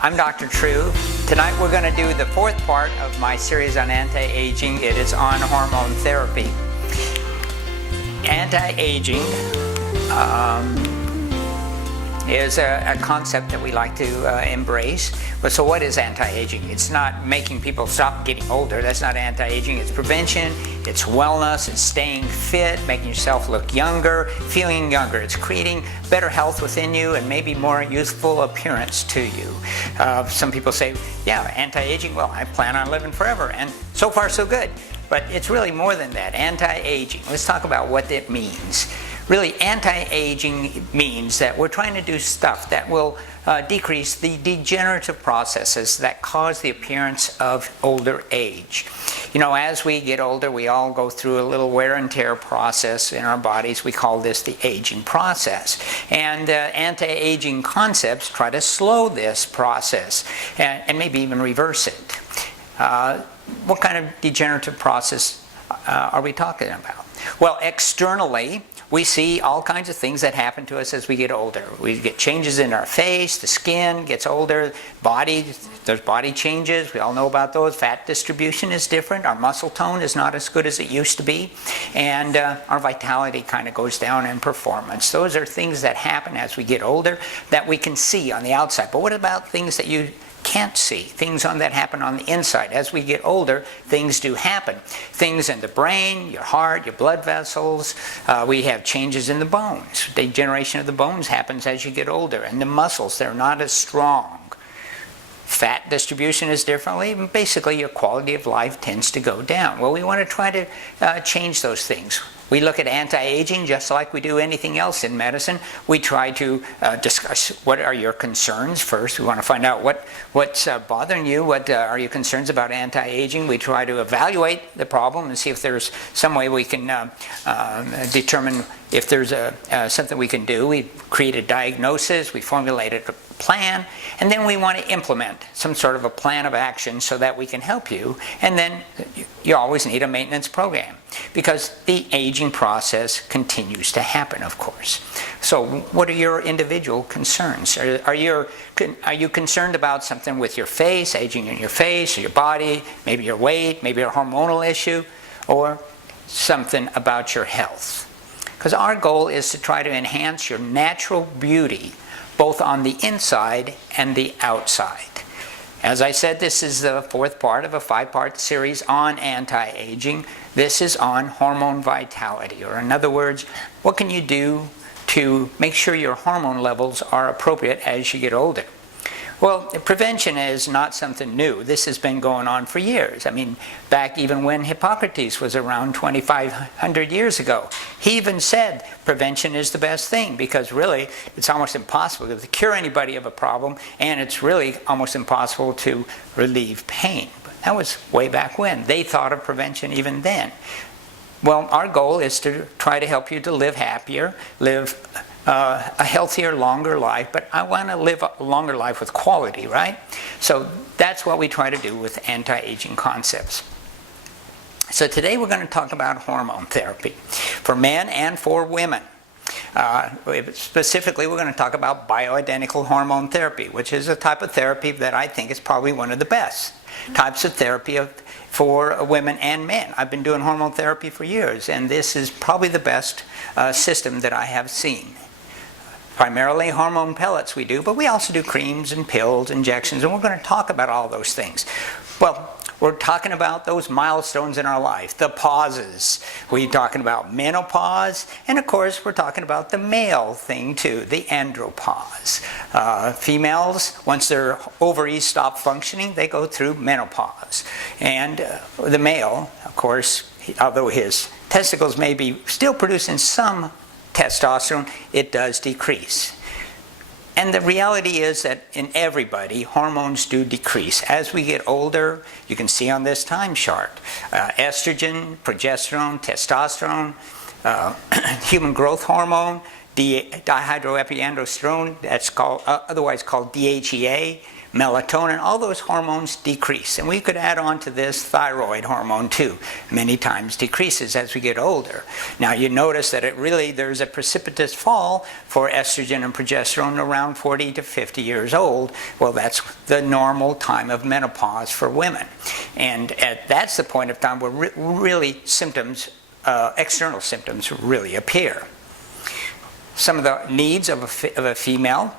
I'm Dr. True. Tonight we're going to do the fourth part of my series on anti-aging. It is on hormone therapy. Anti-aging is a concept that we like to embrace. But so what is anti-aging? It's not making people stop getting older. That's not anti-aging. It's prevention, it's wellness, it's staying fit, making yourself look younger, feeling younger. It's creating better health within you and maybe more youthful appearance to you. Some people say, yeah, anti-aging, well, I plan on living forever. And so far, so good. But it's really more than that. Anti-aging, let's talk about what it means. Really, anti-aging means that we're trying to do stuff that will decrease the degenerative processes that cause the appearance of older age. You know, as we get older, we all go through a little wear and tear process in our bodies. We call this the aging process. And anti-aging concepts try to slow this process and maybe even reverse it. What kind of degenerative process are we talking about? Well, externally, we see all kinds of things that happen to us as we get older. We get changes in our face, the skin gets older, there's body changes. We all know about those. Fat distribution is different. Our muscle tone is not as good as it used to be. And our vitality kind of goes down in performance. Those are things that happen as we get older that we can see on the outside. But what about things that you can't see, things that happen on the inside? As we get older, things do happen. Things in the brain, your heart, your blood vessels. We have changes in the bones. Degeneration of the bones happens as you get older. And the muscles, they're not as strong. Fat distribution is differently. Basically, your quality of life tends to go down. Well, we want to try to change those things. We look at anti-aging just like we do anything else in medicine. We try to discuss what are your concerns first. We want to find out what's bothering you, what are your concerns about anti-aging. We try to evaluate the problem and see if there's some way we can determine if there's something we can do. We create a diagnosis, we formulate a plan, and then we want to implement some sort of a plan of action so that we can help you. And then you always need a maintenance program because the aging process continues to happen, of course. So what are your individual concerns? Are you concerned about something with your face, aging in your face or your body, maybe your weight, maybe a hormonal issue, or something about your health? Because our goal is to try to enhance your natural beauty both on the inside and the outside. As I said, this is the fourth part of a 5-part series on anti-aging. This is on hormone vitality, or in other words, what can you do to make sure your hormone levels are appropriate as you get older? Well, prevention is not something new. This has been going on for years. I mean, back even when Hippocrates was around 2,500 years ago. He even said prevention is the best thing because really it's almost impossible to cure anybody of a problem, and it's really almost impossible to relieve pain. But that was way back when. They thought of prevention even then. Well, our goal is to try to help you to live happier, live a healthier, longer life, but I want to live a longer life with quality, right? So that's what we try to do with anti-aging concepts. So today we're going to talk about hormone therapy for men and for women. Specifically, we're going to talk about bioidentical hormone therapy, which is a type of therapy that I think is probably one of the best types of therapy for women and men. I've been doing hormone therapy for years, and this is probably the best system that I have seen. Primarily hormone pellets we do, but we also do creams and pills, injections, and we're going to talk about all those things. Well, we're talking about those milestones in our life, the pauses. We're talking about menopause, and of course we're talking about the male thing too, the andropause. Females, once their ovaries stop functioning, they go through menopause. And the male, of course, although his testicles may be still producing some testosterone, it does decrease. And the reality is that in everybody, hormones do decrease. As we get older, you can see on this time chart, estrogen, progesterone, testosterone, human growth hormone dihydroepiandrosterone, that's called, otherwise called DHEA, melatonin, all those hormones decrease. And we could add on to this thyroid hormone too. Many times decreases as we get older. Now you notice that there's a precipitous fall for estrogen and progesterone around 40 to 50 years old. Well, that's the normal time of menopause for women. And that's the point of time where really symptoms, external symptoms really appear. Some of the needs of a female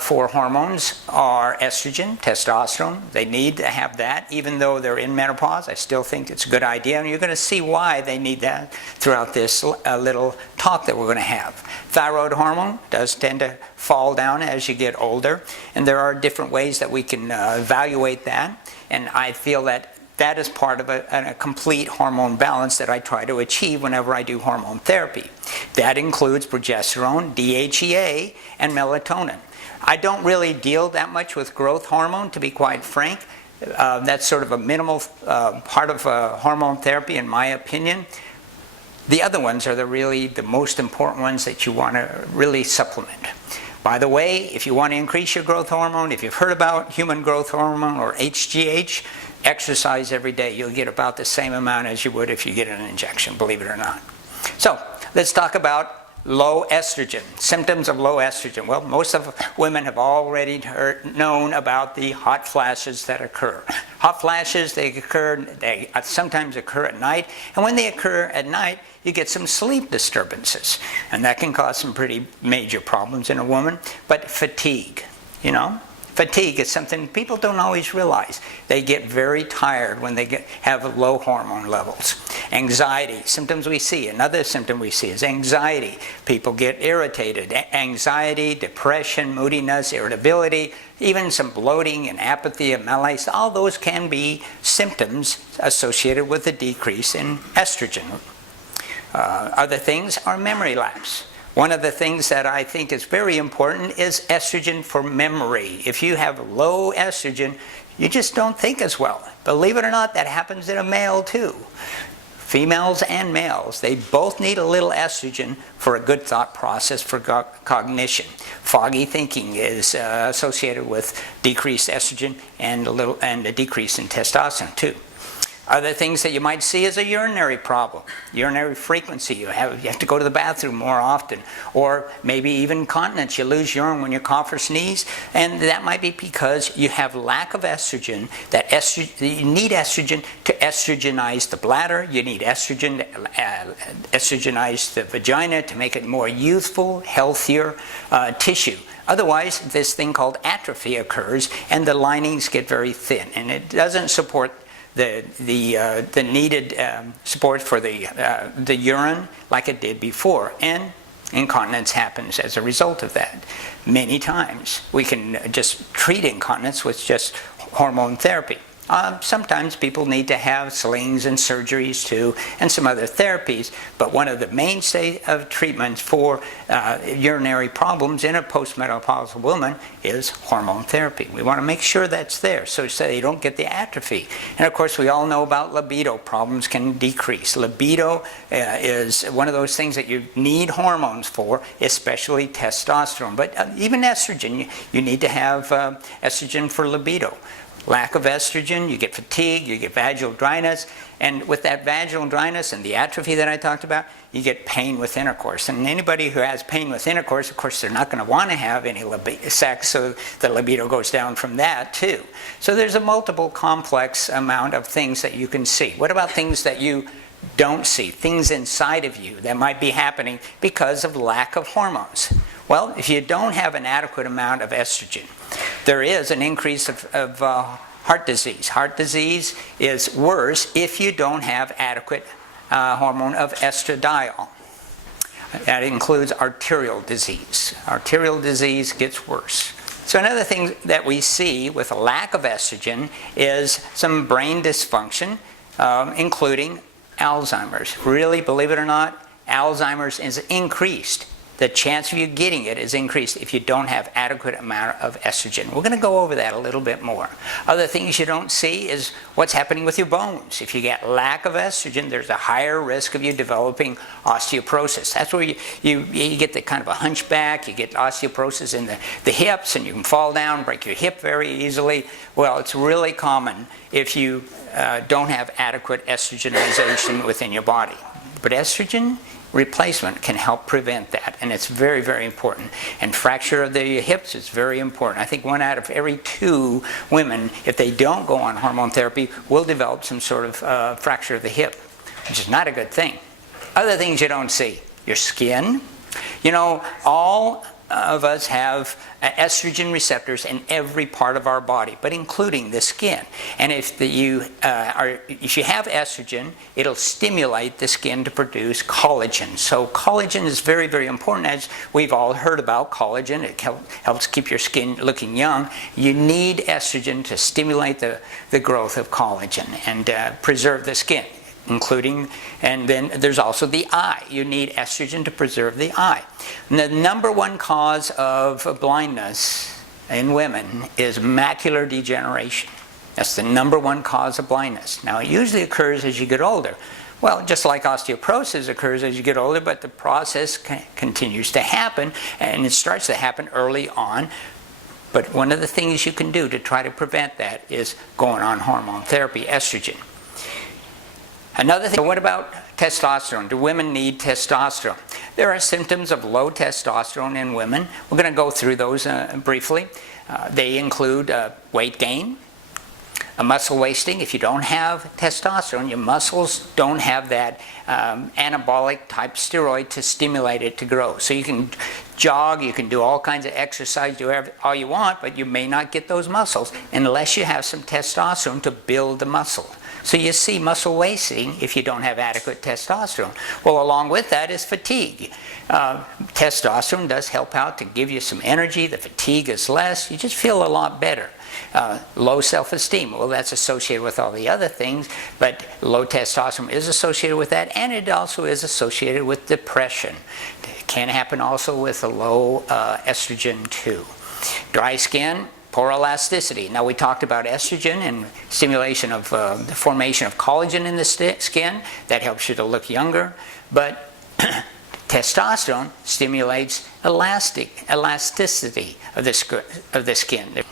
for hormones are estrogen, testosterone. They need to have that. Even though they're in menopause, I still think it's a good idea. And you're going to see why they need that throughout this little talk that we're going to have. Thyroid hormone does tend to fall down as you get older. And there are different ways that we can evaluate that. And I feel that that is part of a complete hormone balance that I try to achieve whenever I do hormone therapy. That includes progesterone, DHEA, and melatonin. I don't really deal that much with growth hormone, to be quite frank. That's sort of a minimal part of hormone therapy, in my opinion. The other ones are really the most important ones that you want to really supplement. By the way, if you want to increase your growth hormone, if you've heard about human growth hormone or HGH, exercise every day. You'll get about the same amount as you would if you get an injection, believe it or not. So let's talk about low estrogen, symptoms of low estrogen. Well, most of women have already known about the hot flashes that occur. Hot flashes, they sometimes occur at night, and when they occur at night, you get some sleep disturbances, and that can cause some pretty major problems in a woman. But fatigue, fatigue is something people don't always realize. They get very tired when they have low hormone levels. Anxiety, symptoms we see. Another symptom we see is anxiety. People get irritated. Anxiety, depression, moodiness, irritability, even some bloating and apathy and malaise. All those can be symptoms associated with a decrease in estrogen. Other things are memory lapse. One of the things that I think is very important is estrogen for memory. If you have low estrogen, you just don't think as well. Believe it or not, that happens in a male too. Females and males, they both need a little estrogen for a good thought process, for cognition. Foggy thinking is associated with decreased estrogen and a decrease in testosterone too. Other things that you might see is a urinary problem, urinary frequency. You have to go to the bathroom more often, or maybe even incontinence. You lose urine when you cough or sneeze, and that might be because you have lack of estrogen. You need estrogen to estrogenize the bladder. You need estrogen to estrogenize the vagina to make it more youthful, healthier tissue. Otherwise, this thing called atrophy occurs, and the linings get very thin, and it doesn't support the needed support for the urine like it did before, and incontinence happens as a result of that. Many times we can just treat incontinence with just hormone therapy. Sometimes people need to have slings and surgeries too, and some other therapies, but one of the mainstay of treatments for urinary problems in a postmenopausal woman is hormone therapy. We want to make sure that's there so they don't get the atrophy. And of course, we all know about libido problems can decrease. Libido is one of those things that you need hormones for, especially testosterone, but even estrogen. You need to have estrogen for libido. Lack of estrogen, you get fatigue, you get vaginal dryness, and with that vaginal dryness and the atrophy that I talked about, you get pain with intercourse. And anybody who has pain with intercourse, of course, they're not going to want to have any sex, so the libido goes down from that too. So there's a multiple complex amount of things that you can see. What about things that you don't see, things inside of you that might be happening because of lack of hormones? Well, if you don't have an adequate amount of estrogen, there is an increase of heart disease. Heart disease is worse if you don't have adequate hormone of estradiol. That includes arterial disease. Arterial disease gets worse. So another thing that we see with a lack of estrogen is some brain dysfunction, including Alzheimer's. Really, believe it or not, Alzheimer's is increased the chance of you getting it is increased if you don't have adequate amount of estrogen. We're going to go over that a little bit more. Other things you don't see is what's happening with your bones. If you get lack of estrogen, there's a higher risk of you developing osteoporosis. That's where you get the kind of a hunchback, you get osteoporosis in the hips, and you can fall down, break your hip very easily. Well, it's really common if you don't have adequate estrogenization within your body. But estrogen replacement can help prevent that, and it's very, very important. And fracture of the hips is very important. I think 1 out of every 2 women, if they don't go on hormone therapy, will develop some sort of fracture of the hip, which is not a good thing. Other things you don't see: your skin. You know, all of us have estrogen receptors in every part of our body, but including the skin. And if you have estrogen, it'll stimulate the skin to produce collagen. So collagen is very, very important. As we've all heard about collagen, it helps keep your skin looking young. You need estrogen to stimulate the growth of collagen and preserve the skin, including, and then there's also the eye. You need estrogen to preserve the eye. And the number 1 cause of blindness in women is macular degeneration. That's the number 1 cause of blindness. Now, it usually occurs as you get older. Well, just like osteoporosis occurs as you get older, but the process continues to happen, and it starts to happen early on. But one of the things you can do to try to prevent that is going on hormone therapy, estrogen. Another thing, what about testosterone? Do women need testosterone? There are symptoms of low testosterone in women. We're going to go through those briefly. They include weight gain, muscle wasting. If you don't have testosterone, your muscles don't have that anabolic type steroid to stimulate it to grow. So you can jog, you can do all kinds of exercise, do all you want, but you may not get those muscles unless you have some testosterone to build the muscle. So you see muscle wasting if you don't have adequate testosterone. Well, along with that is fatigue. Testosterone does help out to give you some energy. The fatigue is less. You just feel a lot better. Low self-esteem, well, that's associated with all the other things, but low testosterone is associated with that, and it also is associated with depression. It can happen also with a low estrogen too. Dry skin, poor elasticity. Now, we talked about estrogen and stimulation of the formation of collagen in the skin. That helps you to look younger. But testosterone stimulates elasticity of the skin.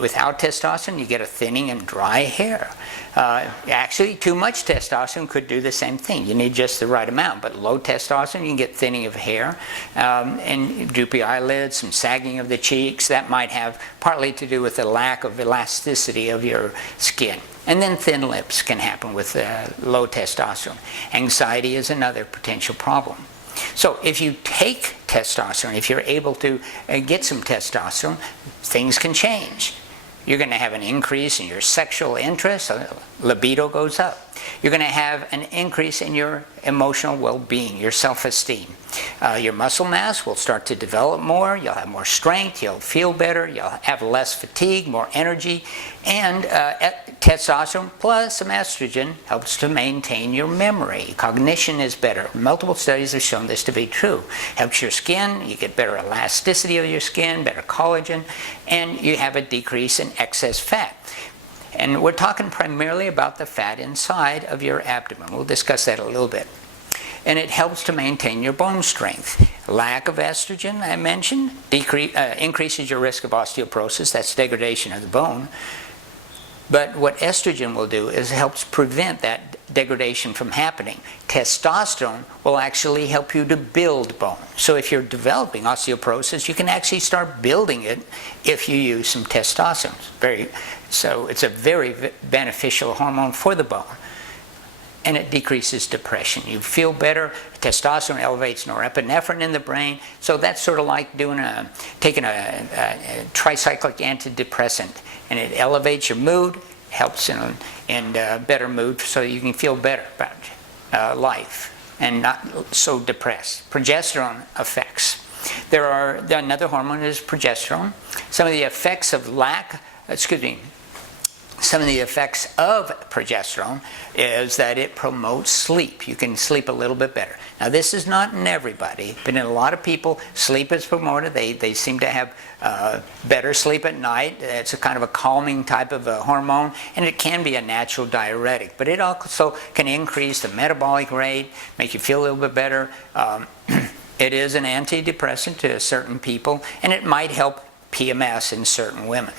Without testosterone, you get a thinning and dry hair. Actually, too much testosterone could do the same thing. You need just the right amount. But low testosterone, you can get thinning of hair and droopy eyelids, some sagging of the cheeks. That might have partly to do with the lack of elasticity of your skin. And then thin lips can happen with low testosterone. Anxiety is another potential problem. So if you take testosterone, if you're able to get some testosterone, things can change. You're going to have an increase in your sexual interest, libido goes up. You're going to have an increase in your emotional well-being, your self-esteem. Your muscle mass will start to develop more, you'll have more strength, you'll feel better, you'll have less fatigue, more energy, and testosterone plus some estrogen helps to maintain your memory. Cognition is better. Multiple studies have shown this to be true. Helps your skin, you get better elasticity of your skin, better collagen, and you have a decrease in excess fat. And we're talking primarily about the fat inside of your abdomen. We'll discuss that a little bit. And it helps to maintain your bone strength. Lack of estrogen, I mentioned, increases your risk of osteoporosis. That's degradation of the bone. But what estrogen will do is it helps prevent that degradation from happening. Testosterone will actually help you to build bone. So if you're developing osteoporosis, you can actually start building it if you use some testosterone. So it's a very beneficial hormone for the bone. And it decreases depression. You feel better. Testosterone elevates norepinephrine in the brain. So that's sort of like taking a tricyclic antidepressant. And it elevates your mood, helps in better mood so you can feel better about life and not so depressed. Progesterone effects. Another hormone is progesterone. Some of the effects of some of the effects of progesterone is that it promotes sleep. You can sleep a little bit better. Now, this is not in everybody, but in a lot of people, sleep is promoted. They seem to have better sleep at night. It's a kind of a calming type of a hormone, and it can be a natural diuretic. But it also can increase the metabolic rate, make you feel a little bit better. It is an antidepressant to certain people, and it might help PMS in certain women.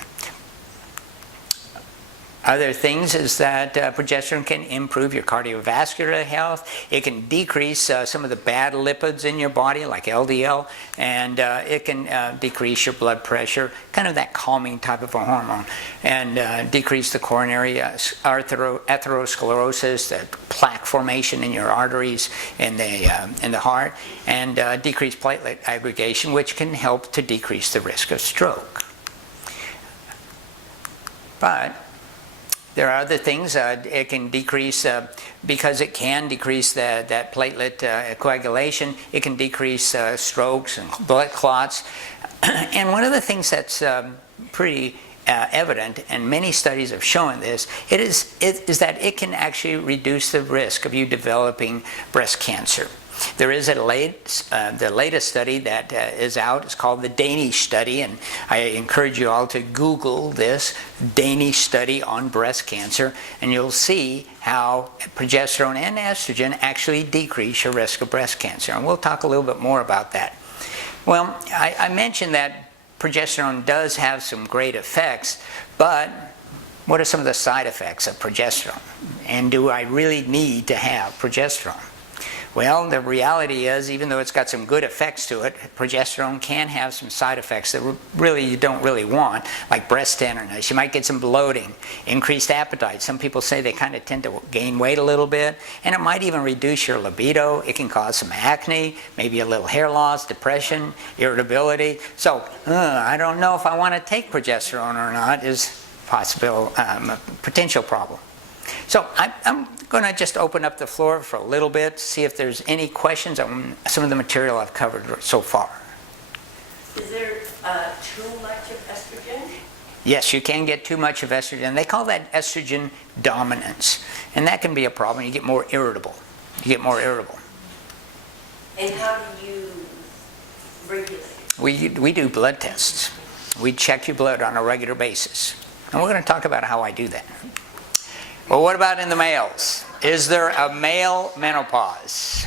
Other things is that progesterone can improve your cardiovascular health. It can decrease some of the bad lipids in your body, like LDL, and it can decrease your blood pressure, kind of that calming type of a hormone, and decrease the coronary atherosclerosis, the plaque formation in your arteries in the heart, and decrease platelet aggregation, which can help to decrease the risk of stroke. But there are other things. It can decrease, because it can decrease that platelet coagulation, it can decrease strokes and blood clots. And one of the things that's pretty evident, and many studies have shown this, is that it can actually reduce the risk of you developing breast cancer. There is the latest study that is out. It's called the Danish study, and I encourage you all to Google this Danish study on breast cancer, and you'll see how progesterone and estrogen actually decrease your risk of breast cancer. And we'll talk a little bit more about that. Well, I mentioned that progesterone does have some great effects, but what are some of the side effects of progesterone? And do I really need to have progesterone? Well, the reality is, even though it's got some good effects to it, progesterone can have some side effects that really you don't really want, like breast tenderness. You might get some bloating, increased appetite. Some people say they kind of tend to gain weight a little bit, and it might even reduce your libido. It can cause some acne, maybe a little hair loss, depression, irritability. So, I don't know if I want to take progesterone or not is a potential problem. So I'm going to just open up the floor for a little bit to see if there's any questions on some of the material I've covered so far. Is there too much of estrogen? Yes, you can get too much of estrogen. They call that estrogen dominance. And that can be a problem. You get more irritable. And how do you regulate? We do blood tests. We check your blood on a regular basis. And we're going to talk about how I do that. Well, what about in the males? Is there a male menopause?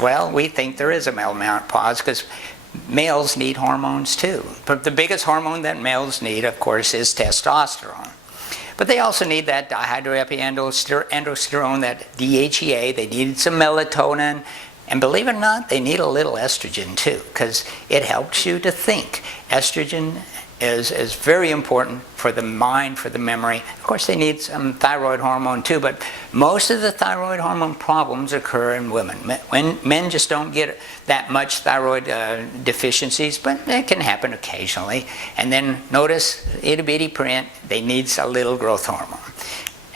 Well, we think there is a male menopause because males need hormones too. But the biggest hormone that males need, of course, is testosterone. But they also need that dihydroepiandrosterone, that DHEA. They need some melatonin. And believe it or not, they need a little estrogen too, because it helps you to think. Estrogen is very important for the mind, for the memory. Of course, they need some thyroid hormone too, but most of the thyroid hormone problems occur in women. When men just don't get that much thyroid deficiencies, but it can happen occasionally. And then notice, itty bitty print, they need a little growth hormone.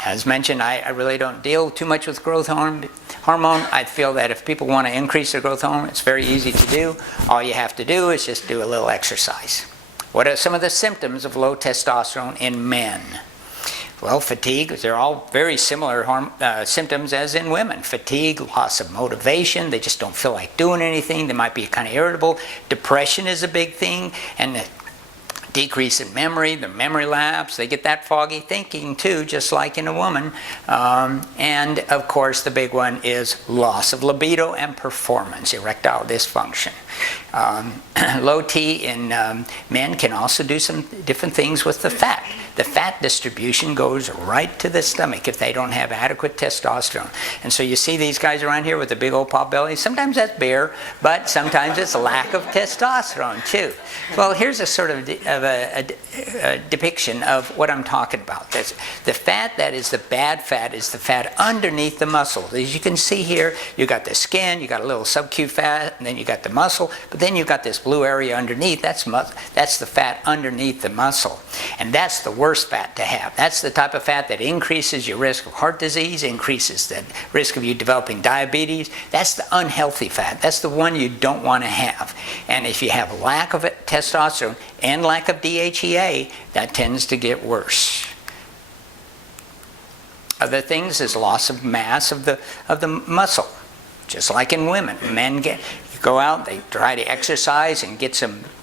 As mentioned, I really don't deal too much with growth hormone. I feel that if people want to increase their growth hormone, it's very easy to do. All you have to do is just do a little exercise. What are some of the symptoms of low testosterone in men? Well, fatigue, they're all very similar symptoms as in women. Fatigue, loss of motivation, they just don't feel like doing anything, they might be kind of irritable. Depression is a big thing, and the decrease in memory, the memory lapse, they get that foggy thinking too, just like in a woman. And of course, the big one is loss of libido and performance, erectile dysfunction. Low T in men can also do some different things with the fat. The fat distribution goes right to the stomach if they don't have adequate testosterone. And so you see these guys around here with the big old pot belly. Sometimes that's beer, but sometimes it's lack of testosterone too. Well, here's a sort of a depiction of what I'm talking about. The fat that is the bad fat is the fat underneath the muscle. As you can see here, you got the skin, you got a little subcute fat, and then you got the muscle, but then you got this blue area underneath. That's the fat underneath the muscle. And that's the worst fat to have. That's the type of fat that increases your risk of heart disease, increases the risk of you developing diabetes. That's the unhealthy fat. That's the one you don't want to have. And if you have lack of testosterone and lack of DHEA, that tends to get worse. other things is loss of mass of the muscle, just like in women. Men go out, they try to exercise and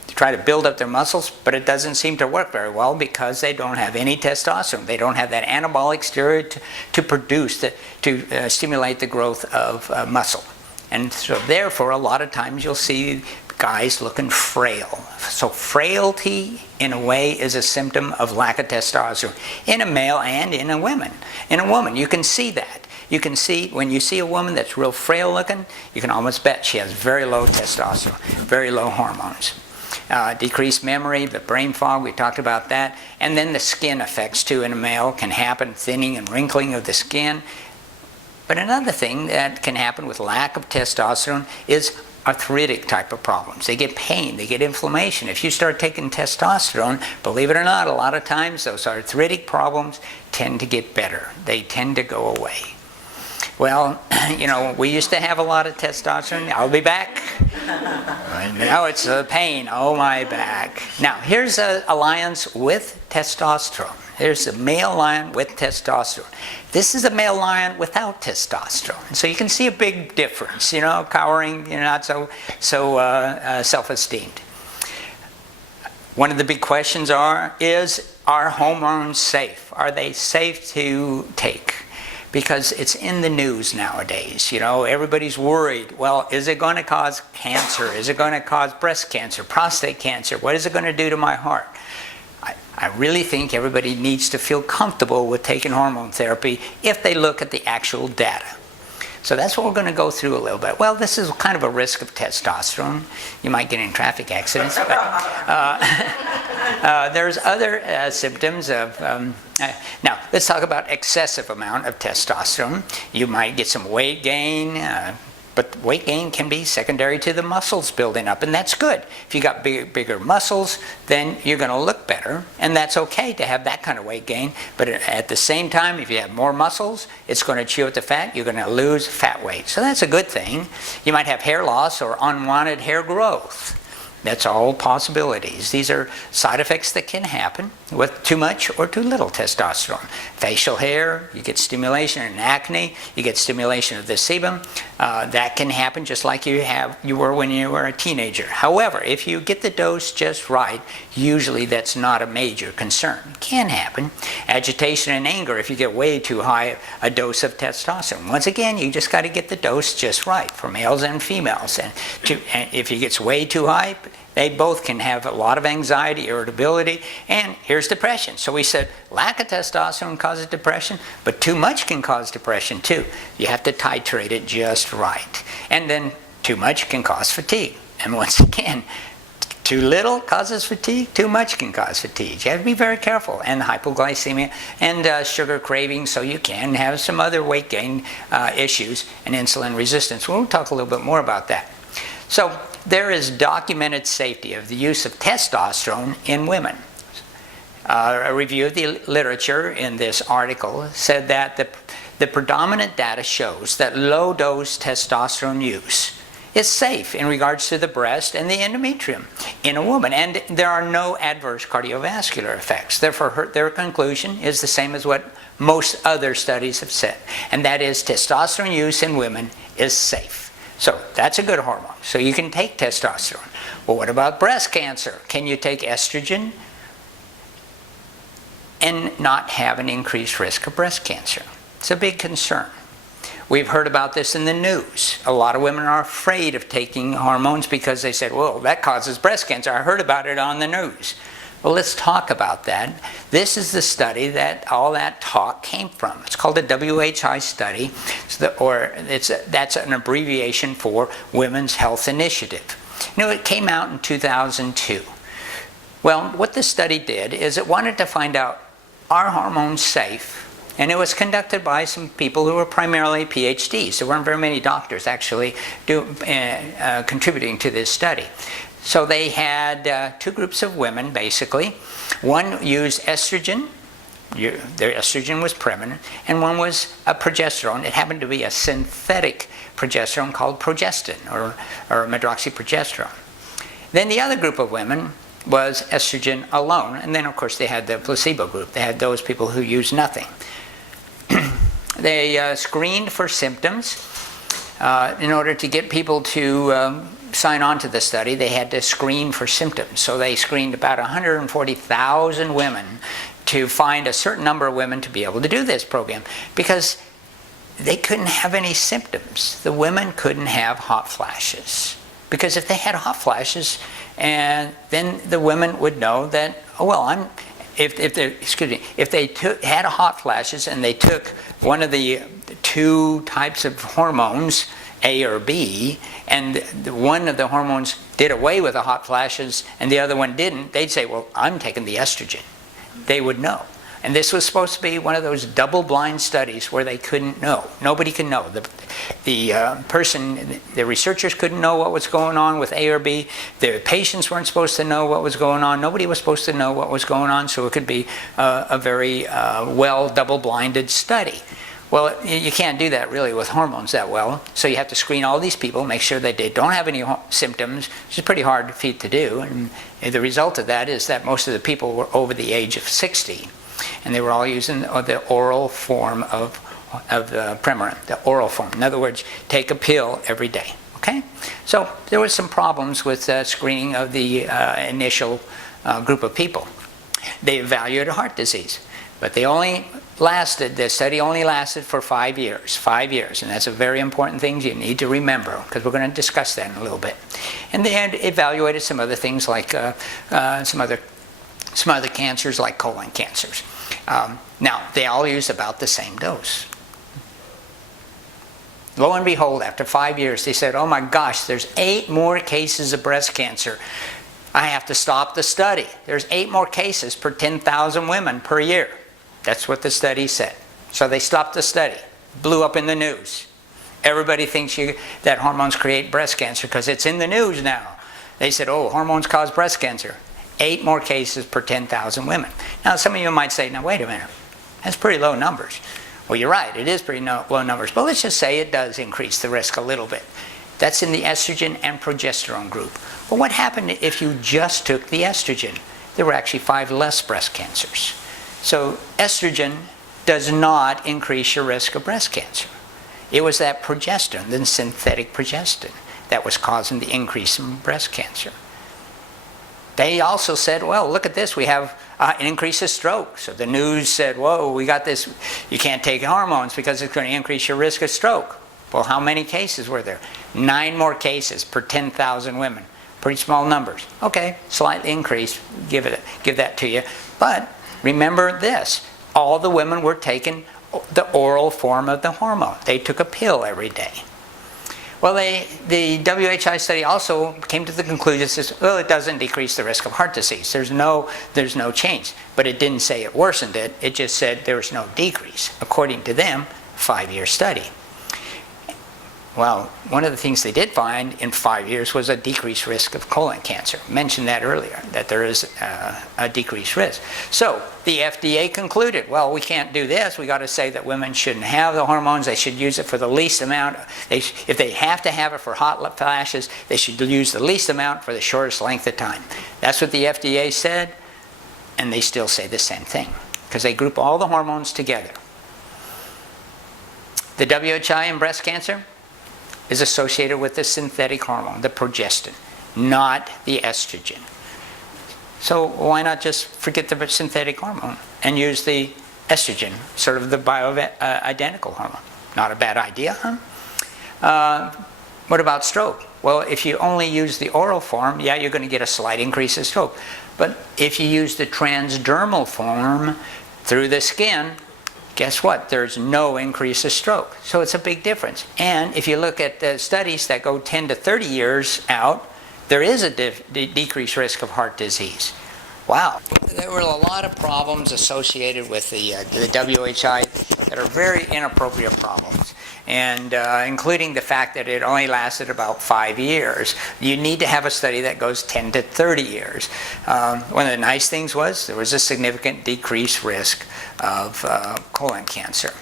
try to build up their muscles, but it doesn't seem to work very well because they don't have any testosterone. They don't have that anabolic steroid to produce, to stimulate the growth of muscle. And so therefore, a lot of times you'll see guys looking frail. So frailty, in a way, is a symptom of lack of testosterone in a male and in a woman. In a woman, you can see that. You can see, when you see a woman that's real frail looking, you can almost bet she has very low testosterone, very low hormones. Decreased memory, the brain fog, we talked about that. And then the skin effects too in a male can happen, thinning and wrinkling of the skin. But another thing that can happen with lack of testosterone is arthritic type of problems. They get pain, they get inflammation. If you start taking testosterone, believe it or not, a lot of times those arthritic problems tend to get better. They tend to go away. Well, you know, we used to have a lot of testosterone. I'll be back. Now it's the pain. Oh, my back. Now, here's a lions with testosterone. There's a male lion with testosterone. This is a male lion without testosterone. So you can see a big difference, you know, cowering, you know, not so self-esteemed. One of the big questions is, are hormones safe? Are they safe to take? Because it's in the news nowadays. You know, everybody's worried. Well, is it going to cause cancer? Is it going to cause breast cancer, prostate cancer? What is it going to do to my heart? I really think everybody needs to feel comfortable with taking hormone therapy if they look at the actual data. So that's what we're going to go through a little bit. Well, this is kind of a risk of testosterone. You might get in traffic accidents, but there's other symptoms of... now, let's talk about excessive amount of testosterone. You might get some weight gain, but weight gain can be secondary to the muscles building up, and that's good. If you got bigger muscles, then you're going to look better, and that's okay to have that kind of weight gain. But at the same time, if you have more muscles, it's going to chew at the fat. You're going to lose fat weight. So that's a good thing. You might have hair loss or unwanted hair growth. That's all possibilities. These are side effects that can happen with too much or too little testosterone. Facial hair, you get stimulation in acne, you get stimulation of the sebum. That can happen just like you were when you were a teenager. However, if you get the dose just right, usually that's not a major concern. It can happen. Agitation and anger if you get way too high a dose of testosterone. Once again, you just got to get the dose just right for males and females. And if it gets way too high, they both can have a lot of anxiety, irritability, and here's depression. So we said lack of testosterone causes depression, but too much can cause depression too. You have to titrate it just right. And then too much can cause fatigue. And once again, too little causes fatigue, too much can cause fatigue. You have to be very careful. And hypoglycemia and sugar cravings, so you can have some other weight gain issues and insulin resistance. We'll talk a little bit more about that. So there is documented safety of the use of testosterone in women. A review of the literature in this article said that the predominant data shows that low-dose testosterone use is safe in regards to the breast and the endometrium in a woman, and there are no adverse cardiovascular effects. Therefore, their conclusion is the same as what most other studies have said, and that is testosterone use in women is safe. So that's a good hormone. So you can take testosterone. Well, what about breast cancer? Can you take estrogen and not have an increased risk of breast cancer? It's a big concern. We've heard about this in the news. A lot of women are afraid of taking hormones because they said, well, that causes breast cancer. I heard about it on the news. Well, let's talk about that. This is the study that all that talk came from. It's called a WHI study, that's an abbreviation for Women's Health Initiative. You know, it came out in 2002. Well, what this study did is it wanted to find out, are hormones safe? And it was conducted by some people who were primarily PhDs. There weren't very many doctors actually contributing to this study. So they had two groups of women, basically. One used estrogen. Their estrogen was permanent. And one was a progesterone. It happened to be a synthetic progesterone called Progestin, or medroxyprogesterone. Then the other group of women was estrogen alone. And then, of course, they had the placebo group. They had those people who used nothing. they screened for symptoms. In order to get people to sign on to the study, they had to screen for symptoms. So they screened about 140,000 women to find a certain number of women to be able to do this program, because they couldn't have any symptoms. The women couldn't have hot flashes, because if they had hot flashes, and then the women would know that, oh well, if they had hot flashes and they took one of the two types of hormones, A or B, and one of the hormones did away with the hot flashes and the other one didn't, they'd say, well, I'm taking the estrogen. They would know. And this was supposed to be one of those double-blind studies where they couldn't know. Nobody can know. The researchers couldn't know what was going on with A or B. The patients weren't supposed to know what was going on. Nobody was supposed to know what was going on, so it could be a very well double-blinded study. Well, you can't do that really with hormones that well, so you have to screen all these people, make sure that they don't have any symptoms, which is a pretty hard feat to do. And the result of that is that most of the people were over the age of 60. And they were all using the oral form of the Premarin, the oral form. In other words, take a pill every day. Okay? So there was some problems with screening of the initial group of people. They evaluated heart disease, but the study only lasted for 5 years. 5 years, and that's a very important thing you need to remember, because we're going to discuss that in a little bit. And they had evaluated some other things like some other cancers like colon cancers. Now, they all used about the same dose. Lo and behold, after 5 years, they said, oh my gosh, there's 8 more cases of breast cancer. I have to stop the study. There's 8 more cases per 10,000 women per year. That's what the study said. So they stopped the study. Blew up in the news. Everybody thinks that hormones create breast cancer because it's in the news now. They said, oh, hormones cause breast cancer. 8 more cases per 10,000 women. Now, some of you might say, now, wait a minute. That's pretty low numbers. Well, you're right. It is pretty low numbers. But let's just say it does increase the risk a little bit. That's in the estrogen and progesterone group. Well, what happened if you just took the estrogen? There were actually 5 less breast cancers. So estrogen does not increase your risk of breast cancer. It was that progesterone, the synthetic progesterone, that was causing the increase in breast cancer. They also said, well, look at this, we have an increase of stroke. So the news said, whoa, we got this, you can't take hormones because it's going to increase your risk of stroke. Well, how many cases were there? 9 more cases per 10,000 women. Pretty small numbers. Okay, slightly increased, give that to you. But remember this, all the women were taking the oral form of the hormone. They took a pill every day. Well, the WHI study also came to the conclusion that, well, it doesn't decrease the risk of heart disease. There's no change. But it didn't say it worsened it. It just said there was no decrease. According to them, 5-year study. Well, one of the things they did find in 5 years was a decreased risk of colon cancer. I mentioned that earlier, that there is a decreased risk. So the FDA concluded, well, we can't do this. We got to say that women shouldn't have the hormones. They should use it for the least amount. If they have to have it for hot flashes, they should use the least amount for the shortest length of time. That's what the FDA said, and they still say the same thing, because they group all the hormones together. The WHI in breast cancer is associated with the synthetic hormone, the progesterone, not the estrogen. So why not just forget the synthetic hormone and use the estrogen, sort of the bioidentical hormone? Not a bad idea, huh? What about stroke? Well, if you only use the oral form, yeah, you're going to get a slight increase of stroke. But if you use the transdermal form through the skin, guess what? There's no increase of stroke. So it's a big difference. And if you look at the studies that go 10 to 30 years out, there is a decreased risk of heart disease. Wow. There were a lot of problems associated with the WHI that are very inappropriate problems, and including the fact that it only lasted about 5 years. You need to have a study that goes 10 to 30 years. One of the nice things was there was a significant decreased risk of colon cancer.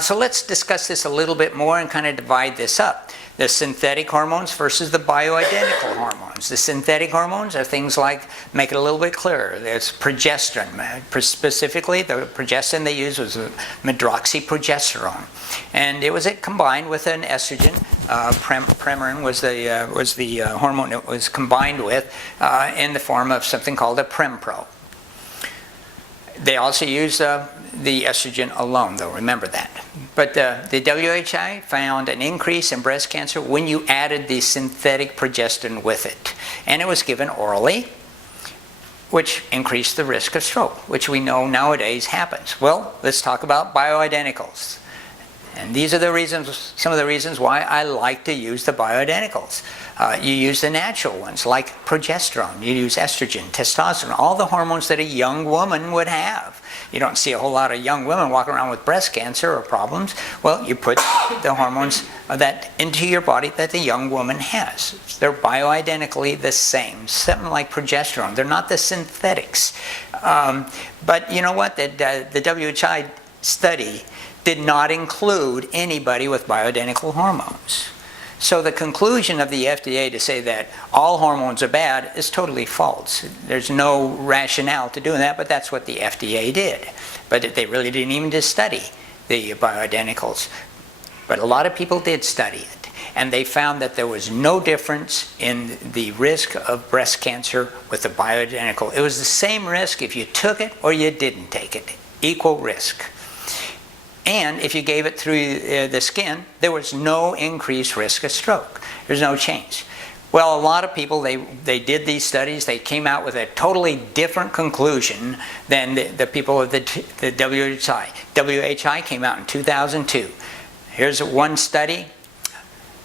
So let's discuss this a little bit more and kind of divide this up. the synthetic hormones versus the bioidentical hormones. The synthetic hormones are things like, make it a little bit clearer, there's progesterone. Specifically, the progesterone they used was medroxyprogesterone. And it was combined with an estrogen. Premarin was the hormone it was combined with in the form of something called a Prempro. They also use the estrogen alone, though, remember that. But the WHI found an increase in breast cancer when you added the synthetic progesterone with it. And it was given orally, which increased the risk of stroke, which we know nowadays happens. Well, let's talk about bioidenticals. And these are the reasons, some of the reasons why I like to use the bioidenticals. You use the natural ones like progesterone, you use estrogen, testosterone, all the hormones that a young woman would have. You don't see a whole lot of young women walking around with breast cancer or problems. Well, you put the hormones that into your body that the young woman has. They're bioidentically the same, something like progesterone. They're not the synthetics. But you know what? The WHI study did not include anybody with bioidentical hormones. So the conclusion of the FDA to say that all hormones are bad is totally false. There's no rationale to doing that, but that's what the FDA did. But they really didn't even just study the bioidenticals. But a lot of people did study it, and they found that there was no difference in the risk of breast cancer with the bioidentical. It was the same risk if you took it or you didn't take it, equal risk. And if you gave it through the skin, there was no increased risk of stroke. There's no change. Well, a lot of people, they did these studies. They came out with a totally different conclusion than the people of the WHI. WHI came out in 2002. Here's one study.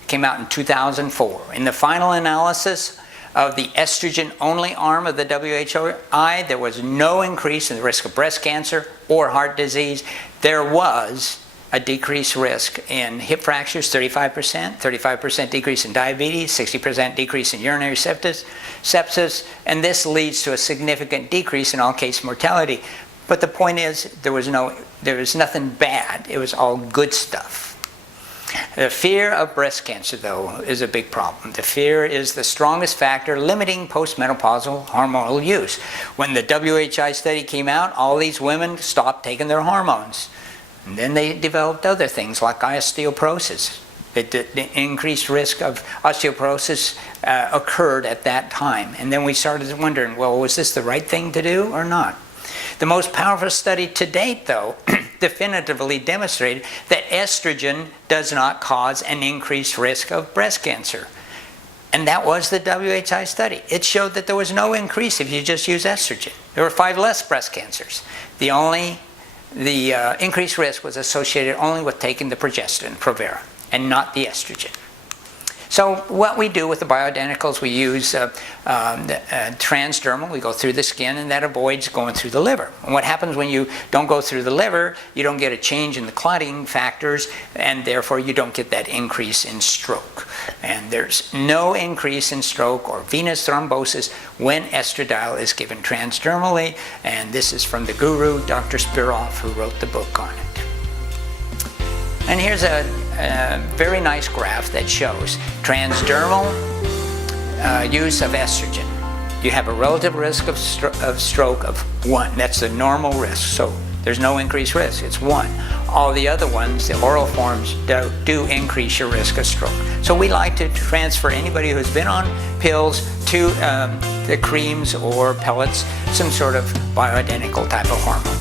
Came out in 2004. In the final analysis of the estrogen-only arm of the WHI, there was no increase in the risk of breast cancer or heart disease. There was a decreased risk in hip fractures, 35% decrease in diabetes, 60% decrease in urinary sepsis, and this leads to a significant decrease in all-case mortality. But the point is, there was nothing bad. It was all good stuff. The fear of breast cancer, though, is a big problem. The fear is the strongest factor limiting postmenopausal hormonal use. When the WHI study came out, all these women stopped taking their hormones. And then they developed other things like osteoporosis. The increased risk of osteoporosis occurred at that time. And then we started wondering, well, was this the right thing to do or not? The most powerful study to date, though, definitively demonstrated that estrogen does not cause an increased risk of breast cancer. And that was the WHI study. It showed that there was no increase if you just use estrogen. There were 5 less breast cancers. The increased risk was associated only with taking the progesterone, Provera, and not the estrogen. So what we do with the bioidenticals, we use transdermal. We go through the skin, and that avoids going through the liver. And what happens when you don't go through the liver, you don't get a change in the clotting factors, and therefore you don't get that increase in stroke. And there's no increase in stroke or venous thrombosis when estradiol is given transdermally. And this is from the guru, Dr. Spiroff, who wrote the book on it. And here's a very nice graph that shows transdermal use of estrogen. You have a relative risk of stroke of 1. That's the normal risk. So there's no increased risk. It's 1. All the other ones, the oral forms, do increase your risk of stroke. So we like to transfer anybody who's been on pills to the creams or pellets, some sort of bioidentical type of hormone.